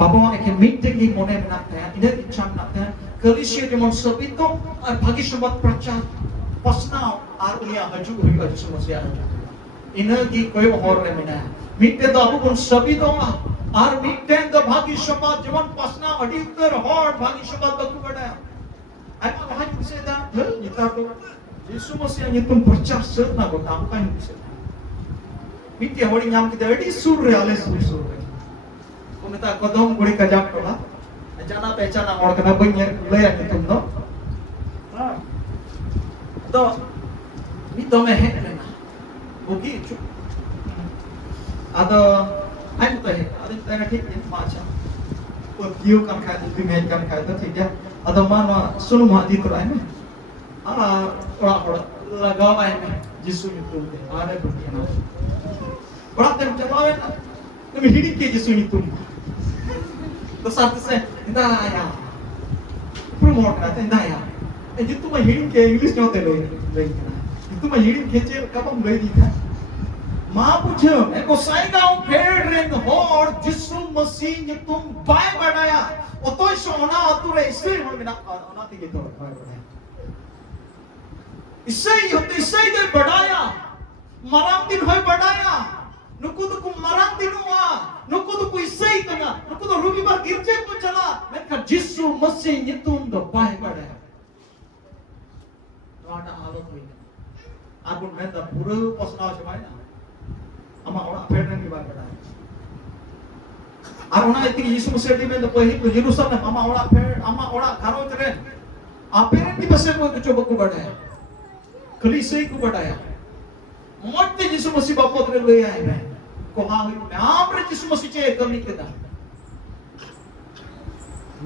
Bapak akan minta lagi mana nak tanya, ini macam nak tanya. Kelisia demon sebito bagi sempat percaya pasnau artinya haju hui haju semua ini di koyo horre mina. Minta dah aku pun sebito ar minta dah bagi sempat demon pasnau adi ter hor bagi sempat baku beda. Apa haju bisa dah? Kita tu Yesus Masih yang itu percaya serta kau tahu kan bisa. Minta hori nyam kita adi surre alis surre. Kita kodong guri kajak tu lah. Jana pehcana orang kena banyak layan itu no. तो itu meh lena. Buki cu. Ada ayo tu he. Ada tengah ठीक है macam. और क्यों kan खाए तो meh kan खाए तो ठीक है. Ada mana sunu mati tu lah ni. orang लगावा है जिसु itu दे. आरे बुकी ना. orang tem चलावे ना. तो हिड़ी के जिसु itu. तो साथ से daya promote करते हैं daya ये तो मैं हिडिंग के इंग्लिश में होते लोग ये तो मैं हिडिंग के चेर कब हम गए दिखा माँ पूछो एको साइगाओं फेड रेंग होर जिसु मसीह ये तुम बाय बढ़ाया वो तो सोना अतुरे इससे हम बिना ना थी तो बाय बढ़ाया इससे ये बढ़ाया मराम दिन होय बढ़ाया नुकु तो कुम मराम दिन हुआ नुकु तो कोई सही करना नुकु तो रूबी बार गिरजे को चला मैं कर जिसु मसीह ये तुम तो बाय बढ़ाया तो आटा हालत हुई आप उन में तो पूरे पसनाव चमाई ना अमा orang फेरने की बात बढ़ाया और उन्हें इतनी यीशु मसीह दी में तो पहली तो यरूशलेम अमा orang घरों चले आपने भी बसे को तो चोबक को बढ़ाया कलीसिया को बढ़ाया मोटे यीशु मसीह बापों तेरे ले आए हैं को हाँ हुई नाम रे यीशु मसीह चे कमी केदा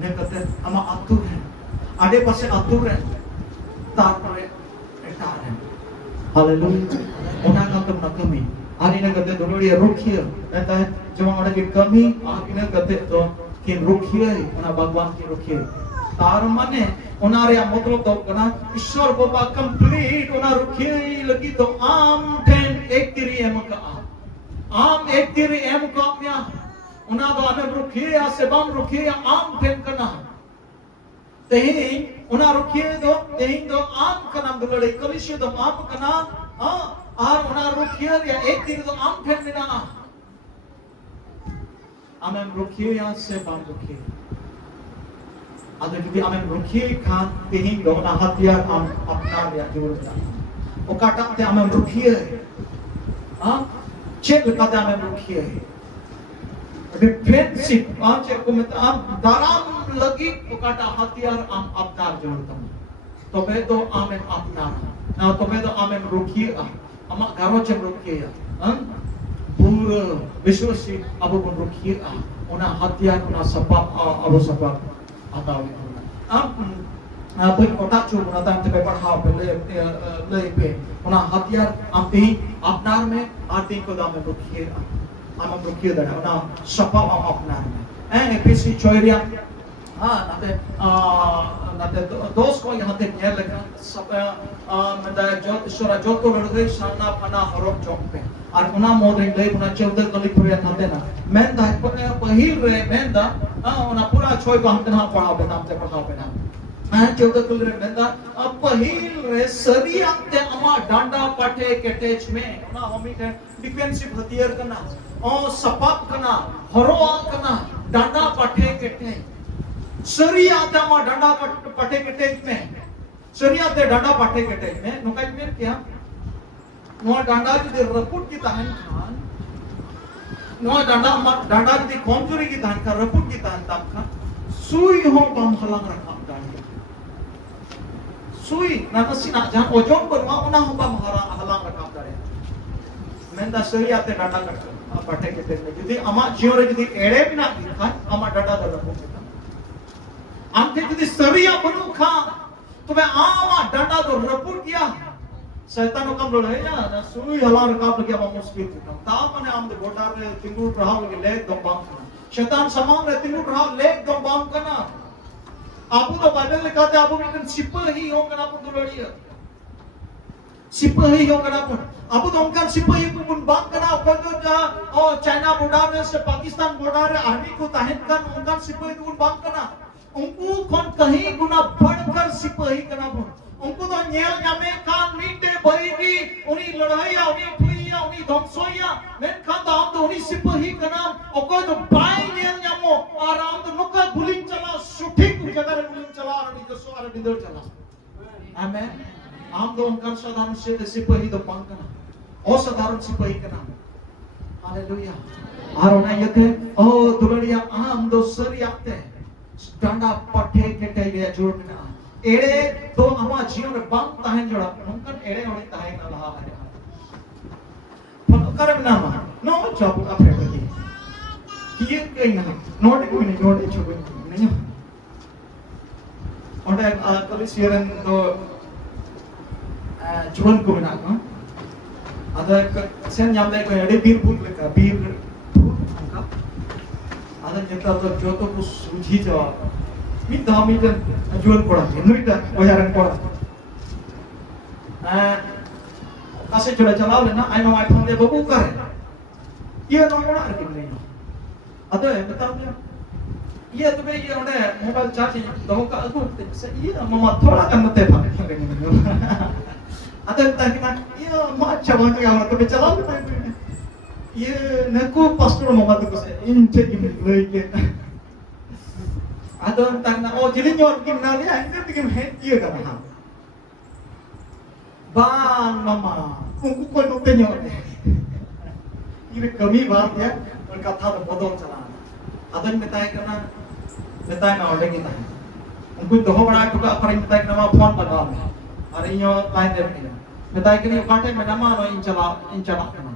ने कहते अमा अतुर है आधे पासे अतुर है तार पर एटार है हालेलुया उन्हें कहते ना कमी आने ने कहते दोनों ये रुखिया कहता है जब हमारे की कमी आने कहते तो कि रुखिया है उन्हें भगवान की रुखिया तार माने उन्हारे मतलब तो कना ईश्वर बाबा कंप्लीट उन्हां रुखिया लगी तो आम ठेन एक तिरी एम का आम एक तिरी एम का म्या उन्हां तो हमें रुखिया से बम रुखिया आम ठेन करना तेही उन्हां रुखिया तो आम का नाम दुलड़े कलिशे तो आम का नाम आर उन्हां रुखिया या एक तिरी तो आम ठेन देना हमें रुखिया से बम रुखिया अगर यदि हमें रुखिए खान तेहिं दोना हथियार हम अपना लिया जोड़ना वो काटा ते हमें रुखिए हाँ चेक काटा हमें रुखिए डिफेंसिव चेक को में हम दाराम लगी वो काटा हथियार हम अपना जोड़ता तो बे तो हमें अपना तो बे तो हमें रुखिए हम घरों चे रुखिए पूरा विश्वासी अब उन रुखिए उन्हें हथियार उन्हें सपाप अब सपाप atau apa otak cuma natang te paper how le pe ona hatiar amti apnar mein arti ko dam rukhiye am rukhiye da ona sapa am apnar mein epc choiria nate dos ko yahan te nyer leka sapa manda jot shora jot ko lorde shamna pana horok chok pe ar una modring le una 14 kali puriya nate na men da pahil re men da ona pura choi ko hamte na padhaw pe namte padhaw pe na 14 kali re men da pahil re sari amte ama danda pate ketech me ona hami te defensive hatiar kana sapap kana horo kana danda pate ketech सरी आते हम डंडा पटे के take में सरी आते डंडा पटे के टेक में नुकाई में क्या नुआ डंडा जो दे रपुट की ताहन खान नुआ डंडा जो दे कॉन्चुरी की ताहन खान रपुट की ताहन ताप खान सुई हो बम हलांग रखा डांडा सुई ना नसी ना जहाँ ओजोन पर वहाँ उन्हें हो बम हलांग रखा डांडा मैं दा सरी आते डंडा पटे के टेक में यदि अमा जियोरे यदि एड़े भी ना दिखा अमा डंडा दे रपुट आमते यदि सरिया बनु खा तो मैं आमा डंडा तो रपुट किया शैतान कम लो है ना सुई हलार काप लगे हम मुश्किल था ताप ने आम दे गोटार ले तिंगुर रहा लगे ले दम बाम शैतान समान ले तिंगुर रहा ले दम बाम करना आपू तो बाइबल लिखा है आपू में सिपह ही हो करना आपू दुलड़िया सिपाही हो कना पुन अब तो उनका सिपाही को पुन बांग कना अकोय तो चाइना बॉर्डर से पाकिस्तान बॉर्डर आर्मी को ताहन kan उनका सिपाही को पुन बांग कना उनको कौन कहीं गुना बढ़कर सिपाही कना पुन उनको तो न्याय जामे कान मीटे बहिरी उनी लड़ाईया उनी फुईया उनी धमसोया मैं खान तो हम तो उनी सिपाही कना अकोय तो बाय न्याय जामो और हम तो नुका गुलिंग चला सुठिक जगह गुलिंग चला और नी तो सोआर बिदर चला आमेन हम तो उनका साधारण से सिपाही तो बांग कना असाधारण सिपाही कना हालेलुया और ना यते ओ दुलड़िया हम दो सर याते स्टैंड अप पठे के टेगे जोड़ में एड़े तो अमा जीवन रे बांग ताहेन जोड़ा उनकन एड़े ओड़ी ताहेन ना लहा है फकर ना मा नो जब अफ्रेडी किए कहीं ना नोटे कोई नहीं नोटे छोड़ नहीं ओडे कल सियरन तो जुवन को ना का अदा सेन ᱧᱟᱢ ᱞᱮ ᱠᱚ ᱟᱹᱰᱤ ᱵᱤᱨ ᱵᱩᱨ ᱞᱮᱠᱟ ᱵᱤᱨ ᱚᱱᱠᱟ ᱟᱫᱚ ᱱᱮᱛᱟᱨ ᱫᱚ ᱡᱚᱛᱚ ᱠᱚ ᱥᱩᱡᱷᱤ ᱡᱟᱣᱟ ᱢᱤᱫ ᱫᱷᱟᱣ ᱢᱤᱫᱴᱮᱱ ᱡᱩᱣᱟᱹᱱ ᱠᱚᱲᱟ ᱱᱩᱭᱴᱟᱜ ᱵᱚᱭᱦᱟᱨᱮᱱ ᱠᱚᱲᱟ ᱚᱠᱟᱥᱮᱫ ᱪᱚᱲᱮ ᱪᱟᱞᱟᱣ ᱞᱮᱱᱟ ᱟᱭᱢᱟ ᱟᱭ ᱯᱷᱳᱱ ᱞᱮ ᱵᱟᱹᱵᱩ ᱚᱠᱟᱨᱮ ᱤᱭᱟᱹ ᱱᱚᱣᱟ ᱚᱲᱟᱜ ᱨᱮᱜᱮ ᱢᱤᱱᱟᱹᱧᱟ ᱟᱫᱚ ᱢᱮᱛᱟᱣ ᱫᱤᱧᱟ ᱤᱭᱟᱹ ᱛᱚᱵᱮ ᱤᱭᱟᱹ ᱚᱸᱰᱮ ᱢᱳᱵᱟᱭᱤᱞ ᱪᱟᱨᱡᱽ ᱫᱚᱦᱚ ᱠᱟᱜ ᱟᱹᱜᱩ ᱥᱮ ᱤᱭᱟᱹ ᱢᱟᱢᱟ ᱛᱷᱚᱲᱟ ᱜᱟᱱ ᱱᱚᱛᱮ ᱯᱷᱟᱸᱠ ada tanya iya macam mana yang orang tu berjalan iya naku pastor mau kata tu saya ini gimana lagi ada tanya oh jadi nyor gimana ya ini bikin head iya kan ha bang mama ungu kau tu nyor ini kami baat ya berkata tu bodol jalan ada yang betai na orang kita ungu doh bड़ा tu apa yang betai nama phone bagaw और इयो line दे रही है बताए कि नहीं काटे में नमा नो इन चला करना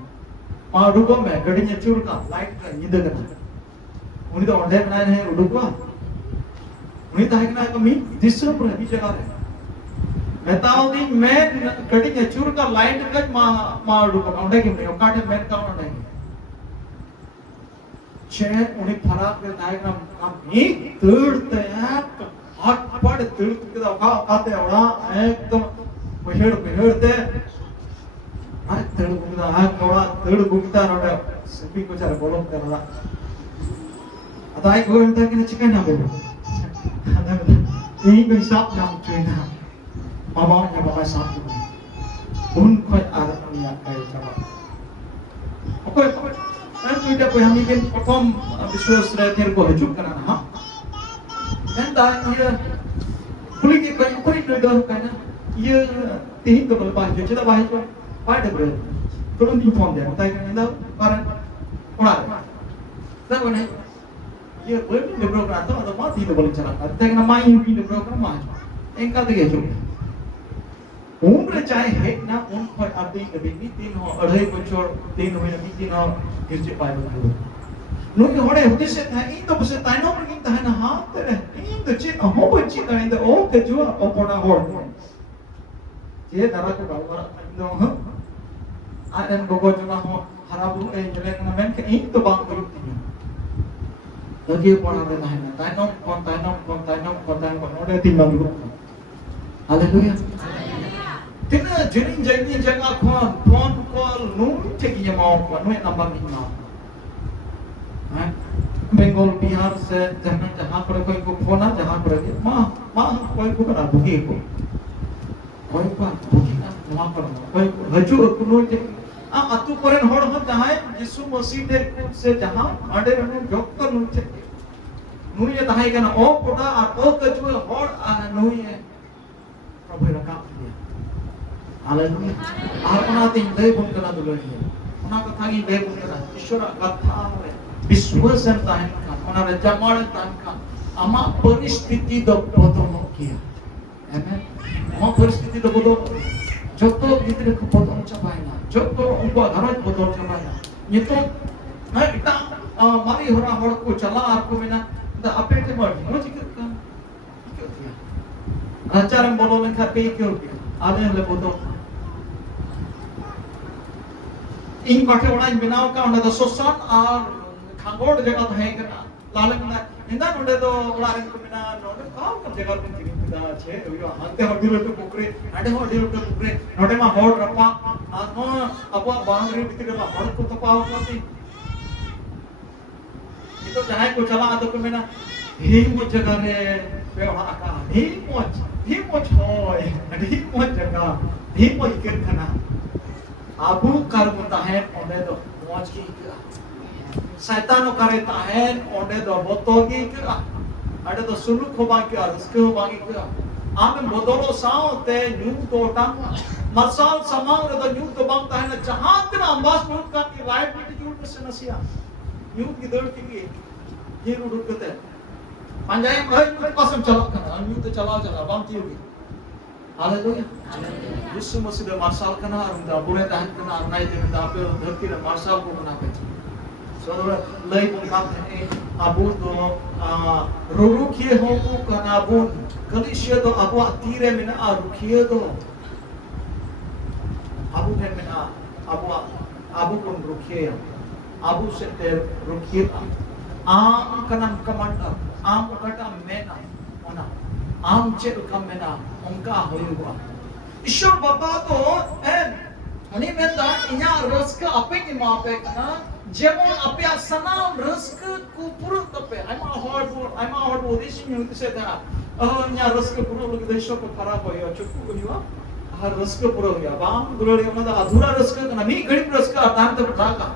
मां रुको में गड़ी ने चूर का लाइट का नींद करना उन्हीं तो ऑनलाइन बनाए हैं रुको उन्हीं तो है कि ना कमी दिसो पर अभी जगह है बताओ दी मैं गड़ी ने चूर का लाइट का मां रुको ऑनलाइन की नहीं काटे में का ऑनलाइन चेयर उन्हीं फराक के नायक नाम ही तोड़ते हैं हाथ पड़ तिल के दवा आते ओड़ा एकदम पहेड़ हाथ तिल गुदा हाथ ओड़ा तिल गुदा रोडे सभी को चार बोलो करला अदाई को इंता के चिकन ना बोलो अदा यही कोई साफ नाम चुना मामा ने बाबा साफ उन कोई आरनिया करे चला ओके तो इधर कोई हम ये परफॉर्म विश्वास रहते हैं को हजूब करना हां dan dah ia kulit dia kulit dia dah kan ia tinggi tu kalau bahaya cerita bahaya tu pada ber turun di form dia tak kan dah barang orang tak mana ia boleh di program tu atau mati tu boleh jalan tak kan main di program mah engkau tu kejo umur चाहे है ना उन पर आदि कभी भी 3 बच्चों 3 महीने भी 3 गिरजे पाए बंदो नोके होड़े होते से था इन तो बस ताइनो पर इन ताइना हां तेरे इन तो चित हो बच्ची ता इन ओ के जो ओपना होड़ ये दरा को बाबा इन हो आदन गोगो जो हो हराबु ए जले ना मेन के इन तो बांग करू ती लगे पड़ा रे ना ताइनो कोन ओडे तीन बांग हालेलुया तिना जरिन जइनी जगह फोन कॉल नु टेकी यमाओ को नु नंबर नहीं बंगाल बिहार से जहाँ पर कोई को फोन आ जहाँ पर माँ कोई को करा बुकी को कोई को बुकी ना वहाँ पर कोई हजू कुनो जे अतु करेन होड़ हम जहाँ यीशु मसीह दे से जहाँ आडे रहने जोकर नुचे नुये तहाई कना ओ कोड़ा आ ओ कजू होड़ नुये प्रभु रखा दिया हालेलुया आपना तीन दे बुन कना दुलही उना कथा की दे बुन कना ईश्वर कथा है विश्वासन ताहन का ओना रे जमाड़ ताहन का आमा परिस्थिति दो बदल किया आमेन आमा परिस्थिति दो बदल जतो गिद्रे को बदल चबायना जतो उनको घरज बदल चबायना नितो ना इता मारी होरा होड़ को चला आपको बिना द अपेटे मर नो चिकन का क्यों दिया आचारम बोलो लेखा पे क्यों किया आले ले बदल इन काठे ओड़ा बनाव का ओना द सोसान और खांगोड़ जगह है करना लालक ना इंदा नोडे तो उड़ारे को मिना नोडे काव कम जगह पे किरी पिदा छे यो हाते हड्डी लोटे पुकरे आडे हड्डी लोटे पुकरे नोडे मा होड रपा आनो अबवा बाउंड्री भीतर मा होड को तपाव कोती itu jahai ko chala ado ko mena hi mo jaga re pe ona ka hi mo hoy hi mo jaga hi mo iker khana abu kar mota hai onde do moj ki ikra shaitan kare ta hai onde do boto ki ikra ade do suluk ho ba ki aruske ho ba ki ikra ame modolo sao te nyu to tang masal samang re do nyu to bang ta hai na jahan te ambas mut ka ki right attitude se nasia nyu ki dor ki ये root करते हैं पंजाई में कसम चला करना undue तो चला बम तीयोगी hallelujah यीशु मसीह दे martial करना और उनका बुरे दान करना और नहीं देने दापे धरती रे मार्शल को बना पे सोदर लई बुन है अबू तो रुरु किए हो को करना बुन कलिशे तो अबू तीरे में ना रुकिए तो अबू है में ना अबू को रुकिए अबू से ते रुकिए आम कनम कमांडर आम उकटा मेना ओना आम चे उकम मेना उनका होयुगा ईश्वर बाबा तो हनी मेंदा इन्या रस्क अपे की मापे कना जेमन अपे सनाम रस्क को पुरु तपे आइमा हॉट दिस न्यू से दा इन्या रस्क पुरु लोग देशो को खराब होयो चुकु गनिवा हर रस्क पुरु होया बाम गुलोरी ओना अधूरा रस्क कना मी गरीब रस्क टाइम तक ढाका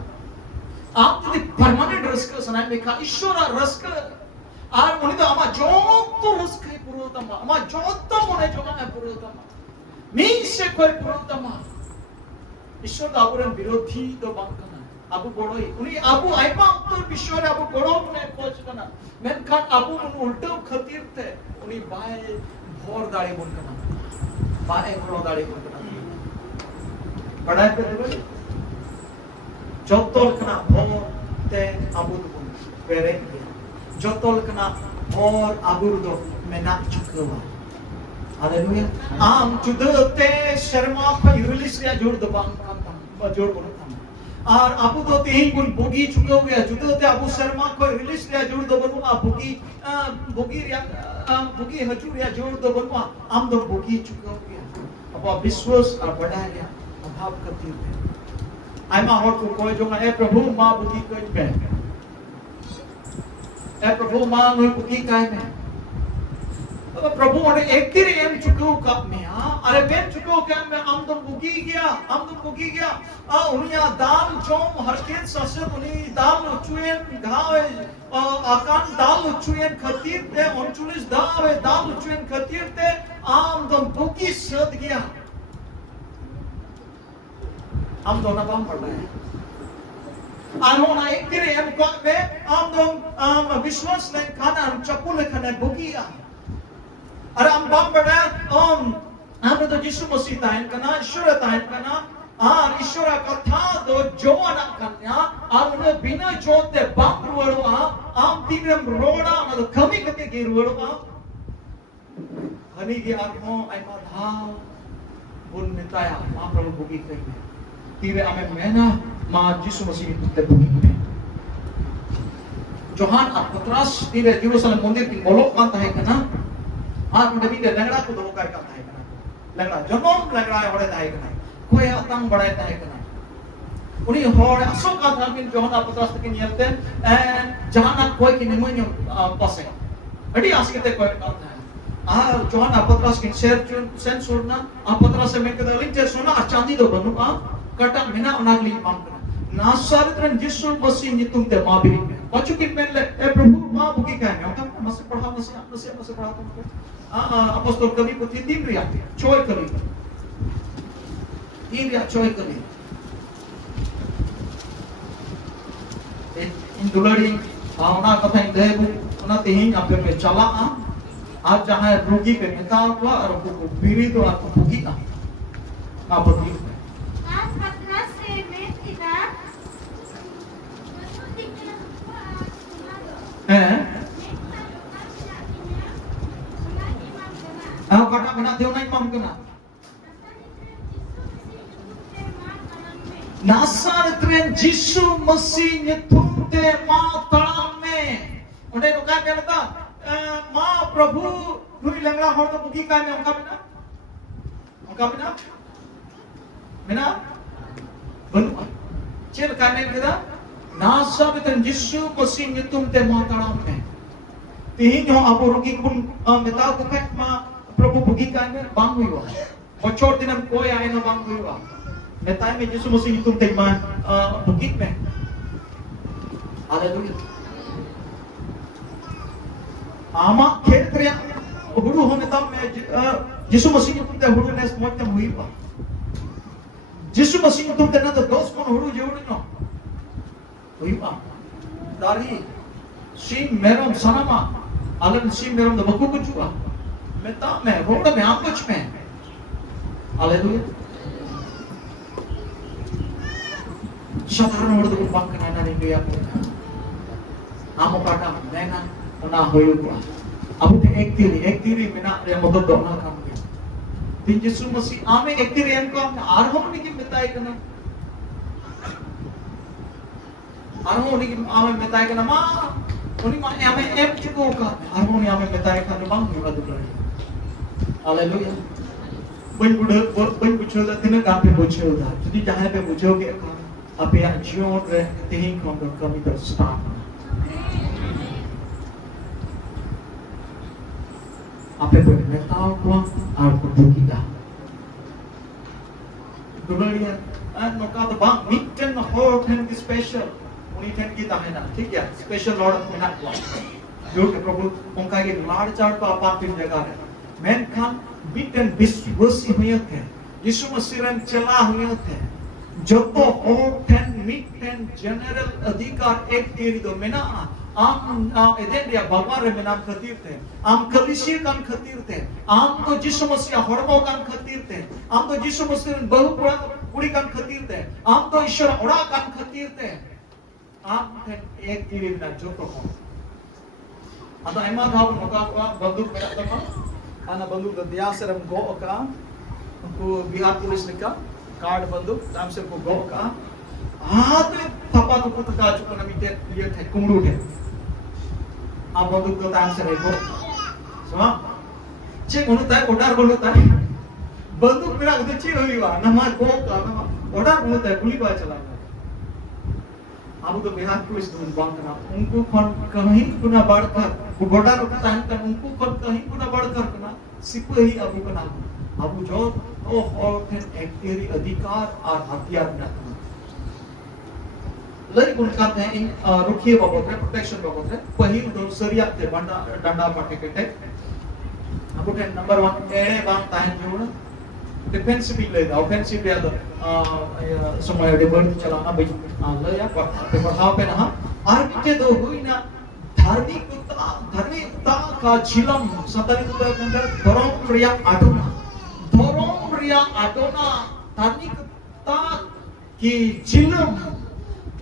आप यदि परमानेंट रस्क सनाय देखा ईश्वर रस्क आर उनी तो आमा जोत रस्क है पुरोतम आमा जोत मोने जोना है पुरोतम मी से कोई पुरोतम ईश्वर दा आबुरन विरोधी तो बांकना आबु गोड़ोई उनी आबु आइमा तो ईश्वर आबु गोड़ो ने कोच कना मेनखान आबु उन उल्टो खतीर थे उनी बाय भोर दाड़ी बोलकना बाय गोड़ो दाड़ी बोलकना बड़ा पे देखो jotol kena bor te abur pun perek jotol kena bor abur do menak cukuwa haleluya am jude te sharma pa release ya jod do bang kam tam jod bol tam ar abu do te gun bogi chuko gaya jude te abu sharma ko release ya jod do bol bogi hajur ya jod do bol am do bogi chuko gaya अब विश्वास और बढ़ा गया अभाव करती है आइमा hot को कोई जो ए प्रभु मां बुद्धि कोई पे ए प्रभु मां नु बुद्धि काय में अब प्रभु ने एक दिन एम चुको कप में अरे बेन चुको क्या में हम तो बुद्धि गया आ उनिया दाल जोम हर के ससे उनी दाल चुएन घावे आकान दाल चुएन खतीर ते 39 दाल चुएन खतीर ते आम तो बुद्धि सद गया हम दोनों काम पड़ रहे हैं आरोना एक तेरे हम कौन में हम विश्वास नहीं खाना हम चप्पू ले खाने बुकिया अरे हम काम पड़ रहे हम तो यीशु मसीह ताइन करना ईश्वर ताइन करना ईश्वर का था तो जो ना करना और उन्हें बिना जोते बम रुड़वा हम तीनम रोड़ा ना तो कमी करके गिर रुड़वा हनी की आत्मा ऐमा था बुन मिताया मां प्रभु बुकी कहीं तीरे आमे मेना मां यीशु मसीह ते बुनी में जोहान पतरस तीरे यरूशलेम मंदिर की मोलोक कांता है कना और मुंडे भी लंगड़ा को दो काय कांता है कना लंगड़ा जनम लंगड़ा होड़े है कना कोई अतंग बड़ाता है कना उनी होड़े असो का था कि जोहान पतरस के नियते जहां कोई की निमन्यो पासे अडी आसके कोई कांता है जोहान पतरस की सेंसुरना पतरस से में के लिंचे सुना चांदी दो बनु कटा मिना उनागली मां करना नासरतन यीशु मसीह नितुम ते मां बिरी में पछु की में ले ए प्रभु मां बुकी का है हम मसे पढ़ा मसे पढ़ा तुमको अपोस्तल कवि को तीन रिया चोय कवि तीन रिया चोय कवि इन दुलड़ी भावना कथा इन देबु उना तेही आपे में चला आज जहां रोगी पे मेता हुआ और को बीवी तो आपको बुकी ना आप बुकी kata kena dia naik mam kena नासरत में यीशु मसीह ने तुमते मां तड़ा में उन नंदे नो काय मेलता मा प्रभु नुई लेंगड़ा हर तो बुकी काय में उनका मेना बनुआ चेल काय में मेदा नासा बेतन जिसु मसीह nyutum te ma taram में तिहिं जो अब रुकी कुन मेता को काय मा प्रभु बुकी काय में bang हुआ बचोर दिनम कोई आए ना bang हुआ मेता में जिसु मसीह nyutum te ma बुकी में हालेलुया आमा खेत रे हुडू होने तब में यीशु मसीह ने तुमते हुडू नेस मोते हुई बा यीशु मसीह ने तुमते ना तो दोस्त कोन हुडू जेवड़ न हुई बा दारी सीम मेरम सनमा अलन सीम मेरम द बकु कुचुआ मैं ता मैं होड़ में आम कुछ में हालेलुया साधारण होड़ तो बात करना नहीं गया आमो पाटा मैना ना होयुआ अब एक तीरी मेना रे मदद दोना काम के दिन यीशु मसीह आमे एक तीरी एम को आरहों नि की मिताई कना आरहों नि की आमे मिताई कना मा उनी मा आमे एम चिको का आरहों नि आमे मिताई कना बांग हुआ दुलरी हालेलुया बन बुझोदा तिने काम पे बुझोदा यदि जहां पे बुझोगे आपे जीवन रे तेही काम कमी तो स्टार्ट आपे beritahu kuang aku kita. Dunia, नौका तो बांग मीटन हॉट है कि स्पेशल उन्हीं ठन की ताहेना ठीक है स्पेशल लॉर्ड मिना कुआं जो के प्रभु उनका ये लाड़ चाड़ को आपात तीन जगह है मैं खान मीटन विश्वास हुए थे यीशु मसीह रन चला हुए थे जब तो हॉट है मीटन जनरल अधिकार एक तीर दो मिना आम इधर या भगवान रे में नाम खतीर थे आम कलिशी कान खतीर थे आम तो यीशु मसीह हरमो कान खतीर थे आम तो यीशु मसीह बहु कुड़ी कान खतीर थे आम तो ईश्वर ओड़ा कान खतीर थे आम थे एक तीर ना जो तो हो आता एमा धाव नोका बंदूक मेरा तमा आना बंदूक दिया से हम गो का उनको बिहार पुलिस ने का कार्ड बंदूक नाम से को गो का हाथ में थपा तो पुत का चुका ना मिटे लिए थे कुमड़ू थे आप बंदूक को तान से देखो सुना चेक होने ताई ओडार बोलो ताई बंदूक मेरा उधर ची हुई वा नमा को का नमा ओडार होने ताई पुलिस वाला चला अब तो बिहार पुलिस तो बांग करना उनको कहीं पुना बढ़कर वो ओडार उठता है तो उनको कहीं पुना बढ़कर करना सिपाही अबू का नाम अबू जो तो और एक तेरी अधिकार और हथियार ना लरी गुणकात है इन रुखिए बाबत है प्रोटेक्शन बाबत है पहिल दो सरिया ते डंडा पाटे के टे अब उठे नंबर 1 एड़े बांग ताहन जोड़ डिफेंसिव भी ले ऑफेंसिव भी आदर समय डिबर्ट चलाना भाई ले या पे बढ़ाव पे ना आर्किटे दो हुई ना धार्मिकता का झिलम सतारी तो अंदर धर्म रिया आटोना धार्मिकता की झिलम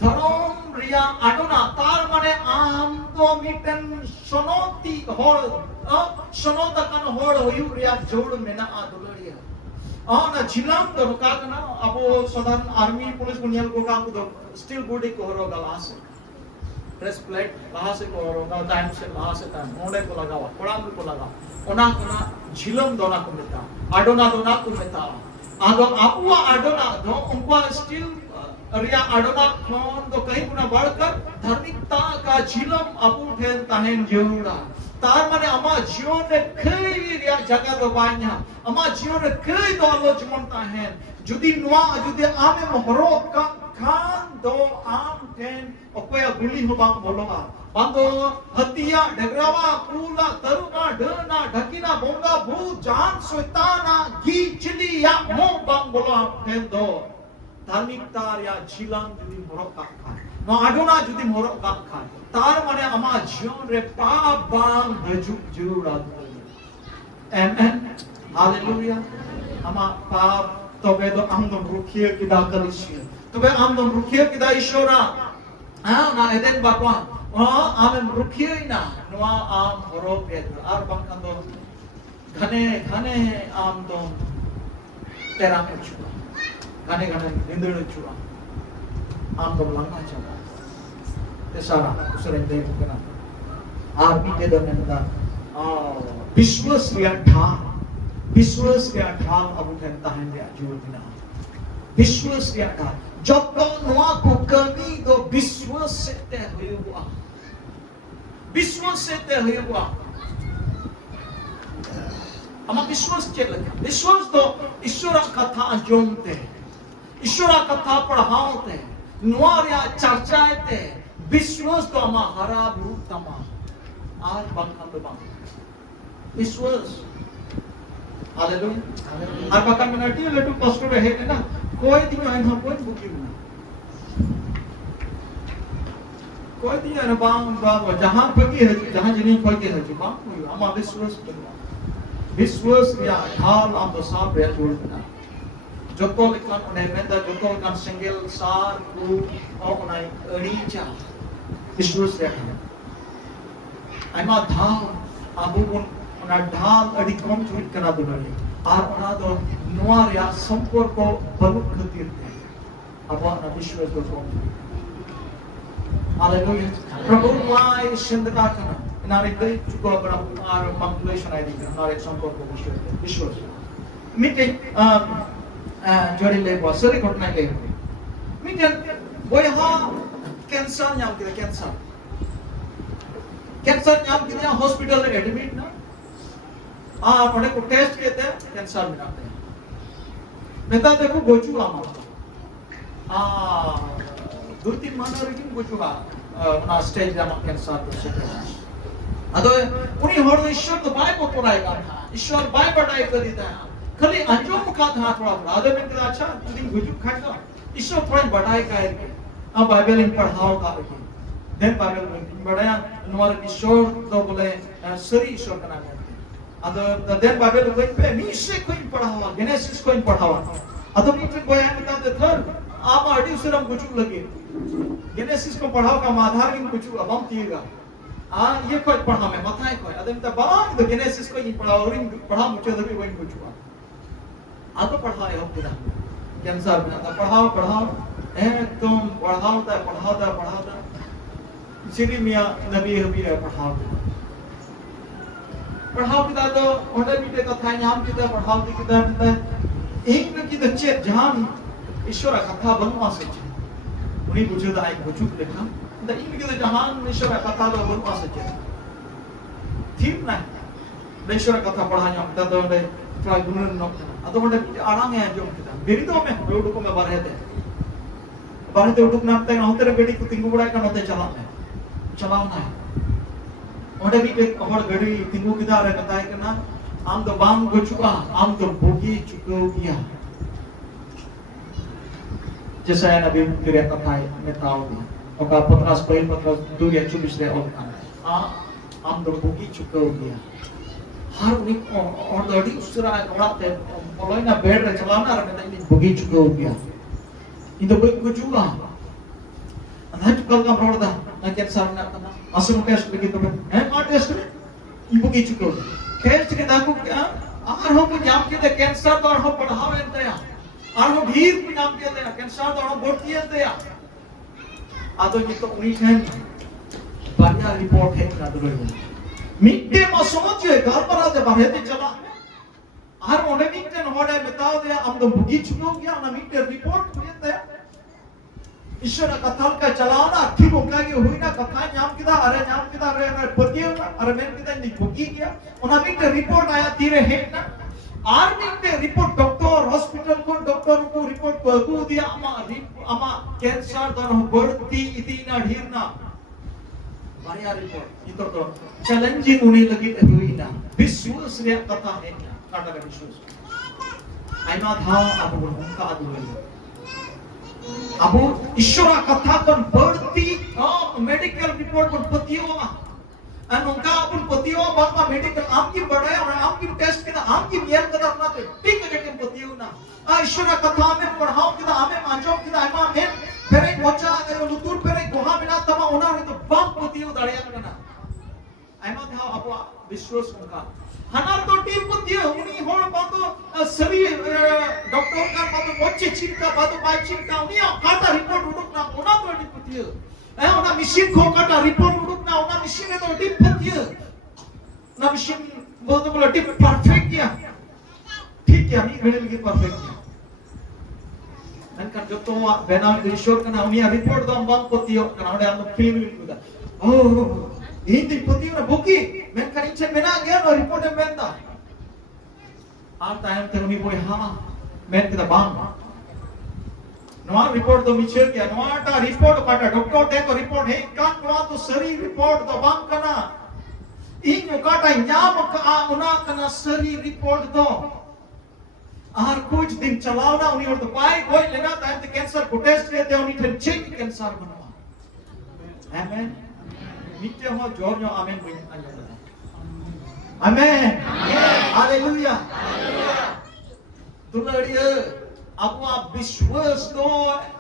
धर्म रिया आडोना तार माने आम तो मिटन सोनोती होड़ सोनोता कन होड़ होयु रिया जोड़ मेना आदुलरिया ना जिलाम तो का कना अबो साधारण आर्मी पुलिस बुनियाल को का को स्टील बॉडी को होरो गला से प्रेस प्लेट वहां से को होरो गला टाइम से वहां से टाइम मोड़े को लगावा कोड़ाम को लगा ओना कना झिलम दोना को मेता आडोना दोना को मेता आदो आपुआ आडोना दो उनको स्टील रिया आडोना कौन तो कहीं गुना बढ़कर धार्मिकता का झिलम अबू ठेन ताहेन जोड़ा तार माने अमा जीवन रे कई रिया जगह दो बान्या अमा जीवन रे कई दो आलोचना ताहेन जुदी नुआ जुदी आमे मोहरो का खान दो आम ठेन ओकोया गुली हो बांग बोलोगा बांगो हतिया डगरावा कूला तरुना डना ढकिना बोंगा भू जान सोताना गी चिली या मो बांग बोलो ठेन दो धार्मिकता या झिलम जुदी मोरक का खान नो आडोना जुदी मोरक का खान तार माने अमा जीवन रे पाप बांग हजुक जुड़ा आमेन हालेलुया अमा पाप तबे तो आमदम रुखिए किदा करिसिए तबे आमदम रुखिए किदा ईश्वरा ना एदेन बापा आमेन रुखिए ना नोआ आम हरो पेद आर बांखान दो घने घने आमदम तेरा में छुआ घने घने निंदड़ छुआ आमदम लंगा चला ते सारा उसरे दे बुकना आर्मी के दमेंदा विश्वास रिया ढाल अब ठहरता है रिया जोड़ना विश्वास रिया ढाल जब तो नुआ को कमी तो विश्वास से तय हुआ हमारा विश्वास चलेगा विश्वास तो ईश्वर कथा जोमते ईश्वर कथा पढ़ाते नुआ रिया चर्चाते विश्वास तो हमारा हरा भू तमा आज बंखा तो बंग विश्वास हालेलुया और bahkan mengerti letu pastor है ना कोई दिन आइन हम कोई बुकी कोई दिन आइन बांग जहां पगी है जहां जिनी कोई के है बांग कोई हमारा विश्वास या ढाल हम तो साफ है जोड़ना जोतो लेकिन उन्हें मेंदा जोतो लेकिन सिंगल सार को और उन्हें अड़ीचा विश्वास रखना आइमा ढाल abu pun ona dhal adi kom chuit kana dunali ar ona do noa ya samporko baluk khatir te aba na vishwas do kom hallelujah prabhu lai shindata kana inare dai chuko bana ar population id kana nare samporko vishwas meeting jori le bo sari kotna le meeting boy ha cancer nyam kida cancer cancer नाम कितने hospital में admit ना अपने को test कहते हैं cancer मिलाते हैं नेता देखो गोचू हमारा 2-3 महीना लेकिन गोचू ना स्टेज जामा कैंसर तो से अदो उन्हीं हर ईश्वर तो बाय को पढ़ाएगा ईश्वर बाय पढ़ाई कर देता है खाली अंजोम का था थोड़ा आदमी में कितना अच्छा तुम गोचू खाएगा ईश्वर पढ़ाई बढ़ाई का है अब बाइबल इन पढ़ाओ का है then Bible बढ़ाया नवार ईश्वर तो बोले सरी ईश्वर का नाम है अदो then Bible कोई पे मीशे कोई पढ़ावा गेनेसिस कोई पढ़ावा अदो मीठे कोई है बता दे थर आप आड़ी उसे हम कुछ लगे गेनेसिस को पढ़ाओ का आधार इन कुछ अब हम तीएगा ये कोई पढ़ा में मत है कोई अदो तो बात तो गेनेसिस को इन पढ़ाओ और इन पढ़ा मुझे तो भी कोई कुछ हुआ अदो पढ़ाए हो पूरा कैंसर में पढ़ाओ एकदम पढ़ाओ सिरी मिया नबी हबी है पढ़ाओ किता तो ओडे बीटे कथा नाम किता पढ़ाओ किता एक न किता चेत जहां ईश्वर कथा बनवा से उनी बुझे दा एक बुझुक देखा द इन किता जहां ईश्वर कथा तो बनवा से ठीक ना ईश्वर कथा पढ़ाया किता तो ओडे ट्राई गुनन न अतो ओडे आराम है जो किता बेरी तो में रोड को में बारे ते उडुक नाम ते होते बेटी को तिंगु बड़ा का नते चलाना है ओडे भी एक और गड़ी तिंगु किदा रे बताए कि ना आम तो बाम गुचुआ आम तो भोगी चुको गया जैसा है नबी क्रिया कथा में ताऊ ओका पत्रास पहिल पत्रास 2:24 रे आम तो भोगी चुको गया हर उनी और दड़ी उसरा गड़ाते बोलोई ना बेड रे चलाना रे नहीं भोगी चुको गया इन तो गुचुआ अना चुकल का रोडदा ना कैंसर ना असम टेस्ट लगी तो है मां टेस्ट इबो की चुको टेस्ट के दाखु आर हो जाम के कैंसर तो हो बढ़ावे दया आर हो भीर को नाम के दया कैंसर तो हो बढ़ती है दया आदो ये तो उनी है बढ़िया रिपोर्ट है ना दरो मिट्टे में सोचे घर पर आते बाहर से चला आर ओने मिट्टे नोडे बताओ दया हम तो बुगी चुको गया ना मिट्टे रिपोर्ट हुई दया ईश्वर कथा का चलाना ठीक हो गया हुई ना कथा नाम किदा अरे पतियो अरे मैं किदा नहीं भोगी गया उना भी रिपोर्ट आया तीरे है ना आर्मी पे रिपोर्ट डॉक्टर हॉस्पिटल को डॉक्टर को रिपोर्ट को दिया अमा कैंसर दोनों बढ़ती इतना ढीरना बढ़िया रिपोर्ट ये तो चैलेंजिंग होने लगी हुई ना विश्वास रे कथा है ना काटा का विश्वास आइमा था अब उनका आदमी अब ईश्वर कथा कन बढ़ती मेडिकल रिपोर्ट कन पतियो अन उनका अपन पतियो बापा मेडिकल आपकी बढ़ाए और आपकी टेस्ट के आपकी मेल कर अपना तो ठीक है कि पतियो ना ईश्वर कथा में पढ़ाओ कि हमें मांजो कि हमें में फिर एक बच्चा अगर लुतुर फिर एक गोहा बिना तमा होना है तो बाप पतियो दड़िया करना आइमा था अब विश्वास उनका हनार तो टीम पतियो उनी होड़ बातो सभी डॉक्टर का बातो बच्चे चिंता बातो बाई चिंता उनी काटा रिपोर्ट उड़ना ओना तो पतियो ए ओना मशीन को काटा रिपोर्ट उड़ na ona machine itu di putih, na machine bodo bola di perfect ya, ठीक ya, ini घड़ी लगी perfect ya. Dan kan joto benar dari short kan awalnya report dong bang putih, kan awalnya aku film itu dah. Oh, ini di putih na buki, men kan ini benar gaya no report yang benar. Time terus ni boy ha, men kita bang. नवा report तो मिचर क्या नवाटा report काटा doctor टे को report है कान नवा तो सरी रिपोर्ट तो बांग कना इन काटा न्याम का उना कना सरी रिपोर्ट दो आर कुछ दिन चलाओ ना उन्हीं और तो पाए कोई लेना टाइम तो कैंसर को टेस्ट लेते उन्हीं थे चेक कैंसर बनवा आमेन मिट्टे हो जोर जो आमेन बोल आमेन हालेलुया दुलारिया आपको आप विश्वास तो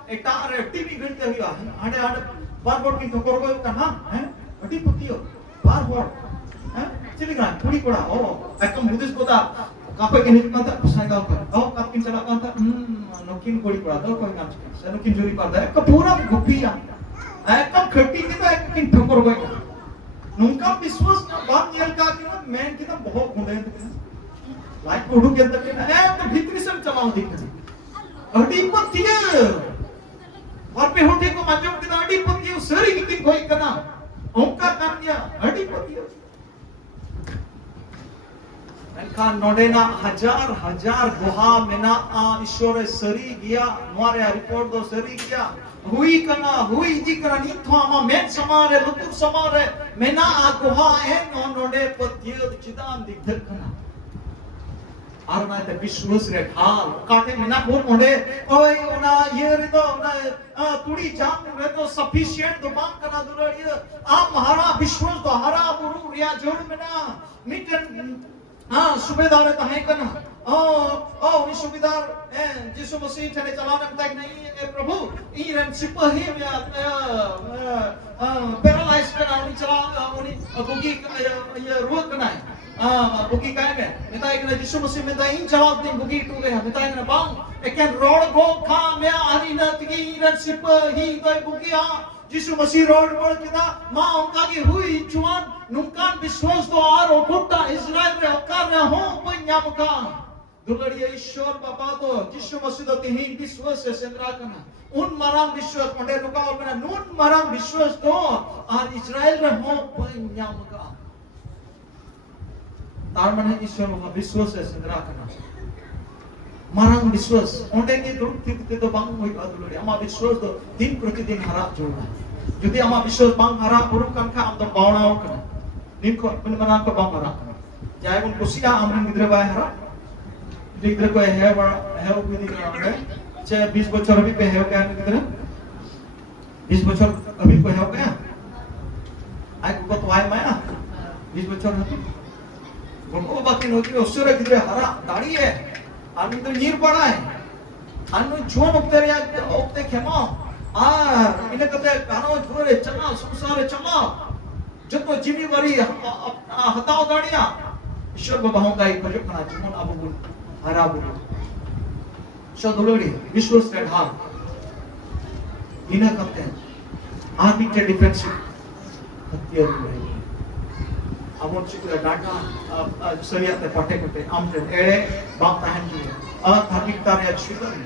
एटार टीवी घंटे हुआ आड़े आड़े बार की ठोकर को का ना हैं अटी पुतियो बार हैं चली गया पूरी कोड़ा ओ एकदम बुद्धिस्ट कोता कापे के नहीं पता साइगा कर ओ काप किन चला का नोकिन कोड़ी कोड़ा तो कोई काम से नोकिन जोरी पादा एक पूरा गुपिया एकदम खट्टी के तो एक किन ठोकर को नुंका विश्वास ना बात नियल का कि मैं कितना बहुत गुंडे लाइक उड़ू के अंदर के ना तो भीतरी से चलाओ दिखने अडिपत्य और पे होते को मजूर के अडिपत्य सरी की कोई करना उनका कार्य अडिपत्य एनका नोडेना हजार गुहा मेना ईश्वर सरी गया हमारे रिपोर्ट दो सरी गया हुई करना हुई जी करना नहीं तो हम मेन समारे लुतुर समारे मेना गुहा है नोडे पत्य चिदान दिखर करना आरना ते विश्वास रे ढाल काटे में ना बोल मोड़े ओए ना ये रे तो ना तुड़ी जान रे तो सफिशिएंट तो बांग करना दुलड़ी आप हरा विश्वास तो हरा बुरु रिया जोड़ में ना मिटन सुबेदार तो है करना ओ ये सुबेदार जिसो मसीह चले चलाने में तक नहीं है प्रभु ये रन सिपाही या पैरालाइज करना उन्हीं चला उन्हीं बुगी ये रोक करना है बुकी काय में मिता एक ने यीशु मसीह में दाइन जवाब दिन बुकी टू गया मिता एक ने बांग एक ने रोड गो खा में आरी न तगी रन सिप ही तो बुकिया यीशु मसीह रोड पर किदा मां उनका की हुई जुआन नुकान विश्वास तो आर ओकुटा इस्राएल रे ओकार ने हो पन्याम का दुलड़िया ईश्वर बाबा तो यीशु मसीह तो ही विश्वास से संग्रह करना उन मराम विश्वास मंडे नुका और में नून मराम विश्वास तो आर इस्राएल रे हो पन्याम का तार माने ईश्वर बाबा विश्वास से संग्रह करना मारांग विश्वास ओंडे के दुख थिकते तो बांग होई बादुलड़ी आमा विश्वास तो दिन प्रतिदिन हरा जोड़ना यदि आमा विश्वास बांग हरा पुरु कांखा आम तो बावणाओ करना दिन को अपन मना को बांग हरा करना चाहे उन कुसिया आमरन गिद्रे बाय हरा गिद्रे को है विधि करना चाहे 20 बच्चों अभी पे है क्या गिद्रे 20 बच्चों अभी को है क्या आई को तो आए माया 20 बच्चों अभी वो बाकी नोकी उसरे गिद्रे हरा दाढ़ी है आनु तो नीर पड़ा है आनु जोन उगते खेमा इन्हें कहते कानो जोरे चला संसारे चला जब तो जिमी वरी हताओ गाड़िया ईश्वर बाबाओं का एक प्रयोग करना जुमन अब बोल हरा बोल शोधुलोड़ी विश्वास के ढाल इन्हें कहते हैं आर्मी के डिफेंसिव हथियार हुए अमोन चित्र डाटा सरियाते पटे पटे आमते एड़े बाप ताहन की धार्मिकता रे छिदन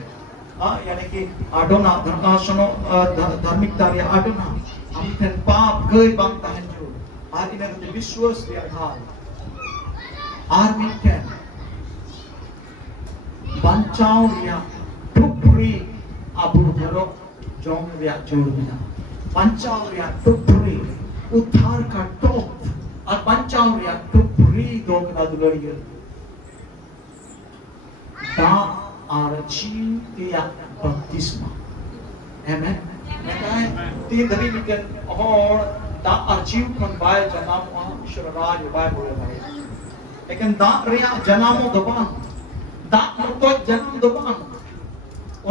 यानी कि आडोना धर्मासनो धार्मिकता रे आडोना आमते पाप गई बाप ताहन जो आदि ने तो विश्वास रे आधार आर्मी के बंचाओ रिया टुकड़ी अबुर भरो जोंग रिया जोड़ बिना बंचाओ रिया टुकड़ी उद्धार का टॉप और बंचाओ रिया टुकड़ी दो कना दुलड़िया दा आरचिया बपतिस्मा आमेन मैं तीन दरी मिकन और दा आरचिव कन बाय जनाम ईश्वर राज बाय बोले भाई लेकिन दा रिया जनामो दबान दा तो जन्म दबान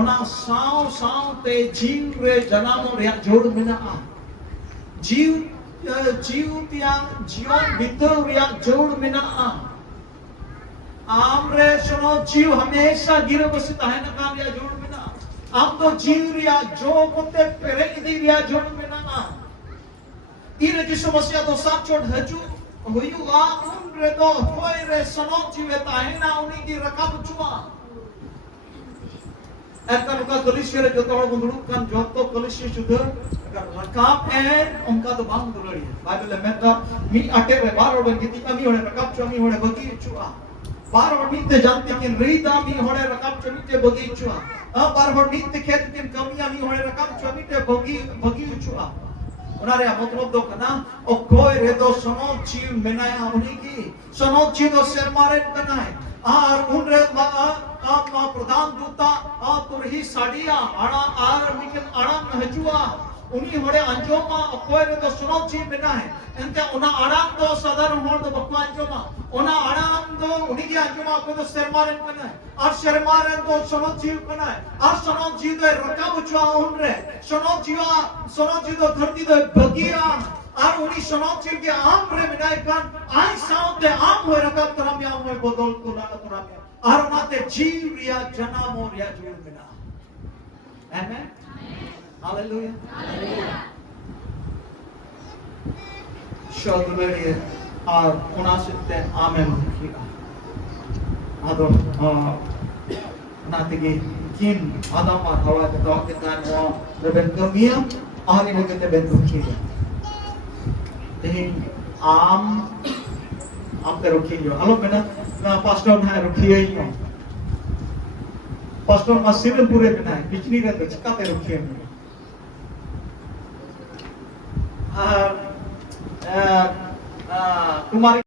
ओना साव साव ते जीव रे जनामो रिया जोड़ मिना जीव त्या जीवन भीतर रिया जोड़ मिना आमरे सुनो जीव हमेशा गिरो बसता है ना काम रिया जोड़ मिना आम तो जीव रिया जो कोते पेरे इदी रिया जोड़ मिना तीन की समस्या तो साथ छोड़ हजू हुआ उन रे तो होए रे सनो जीवित है ना उन्हीं की रकाब चुमा ऐसा उनका कलिसिया रे जो तो बंदुड़ू kan joto कलिसिया सुधर अगर रकाब है उनका तो बांग दुलड़ी है बाइबल में तो मी अटे रे बार और बंगिती मी होने रकाब चुमी होने बगी चुआ बार और नीते जानते कि रीदा मी होने रकाब चुमी ते बगी चुआ बार और नीते खेत के कमियां मी होने रकाब चुमी ते बगी चुआ उनारे मतलब दो कना ओ कोई रे दो सनो जीव मेनाया उन्हीं की सनो जीव दो शर्मारे कना है और उन रे प्रधान दूता तुरही साडिया आड़ा आर मिकन आड़ा हजुआ उन्हीं होड़े अंजोमा कोई रे दो सनो जीव मेना है एंते उना आड़ा दो साधारण होड़ दो बकवा अंजोमा उना आड़ा दो उन्हीं के अंजोमा को तो शर्मारे कना है और शर्मारे दो सनो जीव कना है और सनो जीव दो रकाब चुआ उन रे सनो जीव दो धरती दो बगिया और उन्हीं सनो जीव के आम रे मिनाई कान आई साउंड आम हो रकाब तरम या में बदल को ना तरम और नाते जीव रिया जन्म और रिया जुड़ मिना आमेन हालेलुया शोधुलरिए और उनासिते आमेन किया आदो नाते के किन आदम और हवा के तो के तान वो बेन कमिया और इन के बेन दुखिया तेन आम ते रुखियो हेलो बेना ना पास्टर ना रुखियो ही पास्टर मसीबल पूरे बेना पिछली रे तो चिकाते रुखियो कुमारी